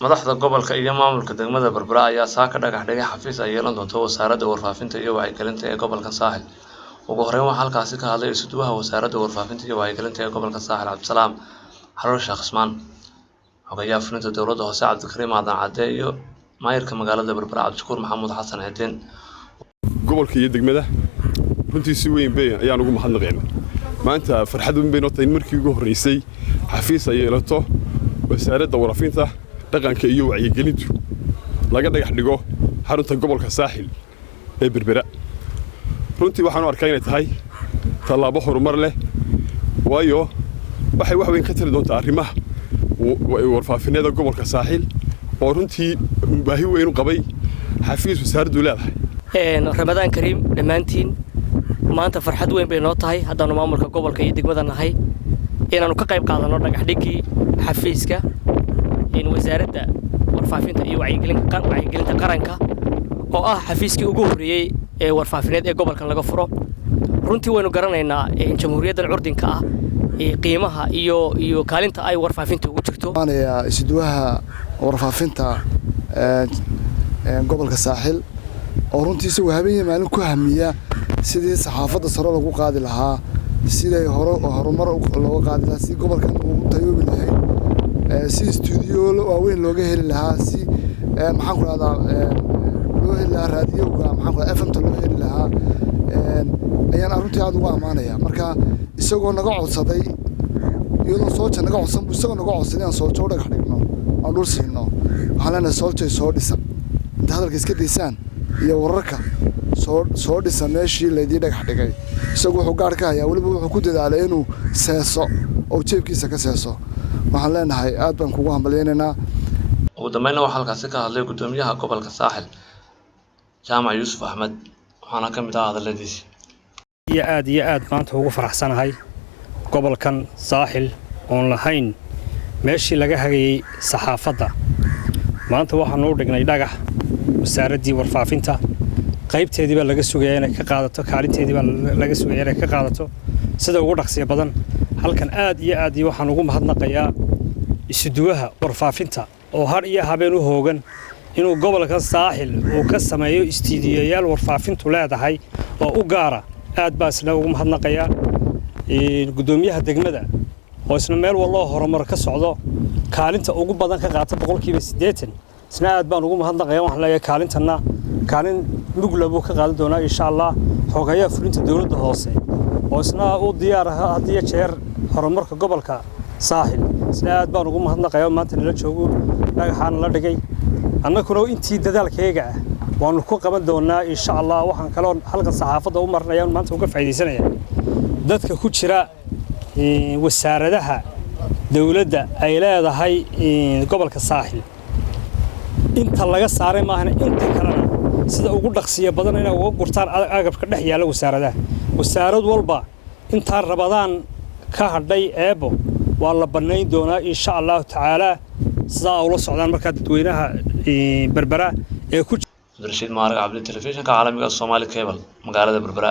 madaxda gobolka iyo maamulka degmada Berbera ayaa saaka dhagax dhigay xafiis ay yeelan doonto wasaaradda warfaafinta iyo wacyigelinta ee gobolka Saaxil. Ugu horreyn waxaa halkaasi ka hadlay isuduwaha wasaaradda warfaafinta iyo wacyigelinta ee gobolka Saaxil Cabdisalaam Xaruur Sheekh Ismaan. Xogayaha fulinta dowladda hoose Cabdikariim Aadan Cadde iyo maayirka magaalada Berbera Cabdishakuur Maxamuud Xasan Cidin. gobolka iyo degmada runtii si weyn bay ayaan ugu mahadnaqaynaa. maanta farxad weyn bay noqotay markii ugu horeysay xafiis ay yeelato wasaaradda warfaafinta dhaqanka iyo wacyigelintu laga dhagax dhigo xarunta gobolka Saaxil ee Berbera. runtii waxaan u arkaa inay tahay tallaabo horumar leh waayo waxay wax weyn ka tiri doontaa arrimaha warfaafinada gobolka Saaxil oo runtii baahi weyn u qabay xafiis wasaaraddu leedahay. Ramadaan Kariim dhamaantiin maanta farxad weyn bay noo tahay haddana maamulka gobolka iyo degmada nahay inaanu ka qayb qaadano dhagax dhigii xafiiska in wasaaradda warfaafinta iyo wacyigelinta qaranka oo ah xafiiskii ugu horeeyay ee warfaafineed ee gobolkan laga furo. runtii waynu garanaynaa in jamhuuriyadda curdinka ah qiimaha iyo kaalinta ay warfaafinta ugu jirto. isuduwaha warfaafinta gobolka Saaxil oo runtii si habeen maalin ku hamiya sidii saxaafadda sare lagu qaadi lahaa sidii horumar looga qaadi lahaa si gobolkan uu tayoobi lahayd si studio waaweyn looga heli lahaa si maxaan ku radaa loo heli lahaa raadiyoga maxaan ku FM loo heli lahaa ayaan runtii aad ugu amaanaya. marka isagoo naga codsaday iyadoo soo naga codsan isagoo naga codsaday aan soo dhagax dhigno aan dhul siino waxaan leenahay soo dhisan inta hadalka iska deysaan iyo wararka soo dhisa meeshii leedii dhagax dhigay. isagu wuxuu gaar ka hayaa waliba wuxuu ku dadaalay inuu seeso oo jeebkiisa ka seeso. waxaan leenahay aad baan kugu hambalyeynaa. ugu dambeynna waxaa halkaasi ka hadlay gudoomiyaha gobolka Saaxil Jaamac Yuusuf Axmed waxaana ka mid ah hadaladiisa. iyo aad maanta ugu faraxsanahay gobolkan Saaxil oon lahayn meeshii laga hagayay saxaafadda. maanta waxaan u dhignay dhagax wasaaraddii warfaafinta qaybteedii baa laga sugayay inay ka qaadato kaalinteedii baa laga sugayay inay ka qaadato sida ugu dhaqsiga badan. halkan aad iyo waxaan ugu mahadnaqayaa isuduwaha warfaafinta oo har iyo habeen u hoogan inuu gobolka Saaxil uu ka sameeyo istiidiyayaal warfaafintu leedahay oo u gaara. aad baa isna ugu mahadnaqayaa gudoomiyaha degmada oo isna meel walba horumar ka socdo kaalinta ugu badan ka qaata 80%. isna aad baan ugu mahadnaqayaa. waxaan leeyahay kaalin muglabu ka qaadan doonaa insha Allah xogayaha fulinta dawladda hoose oo isna u diyaar ah hadiya jeer horumarka gobolka Saaxil. isna aad baan ugu mahadnaqayaa maanta nala joogo dhagaxaan la dhigay annaguna intii dadaalkayga ah waanu ku qaban doonaa insha Allah. waxaan kale halkan saxaafadda u marnaa maanta uga faa'iideysanaya dadka ku jira wasaaradaha dawladda ay leedahay gobolka Saaxil inta laga saaray maahna inta kalena sida ugu dhaqsiya badan inay uga gurtaan agabka dhex yaala wasaarad walba inta Ramadaan ka hadhay eebo waa la banayn doonaa insha Allah tacaala sida ula socdaan marka dadweynaha Berbera ee ku Rashid Maarag Cabdi telefishinka caalamiga Soomaali Cable magaalada Berbera.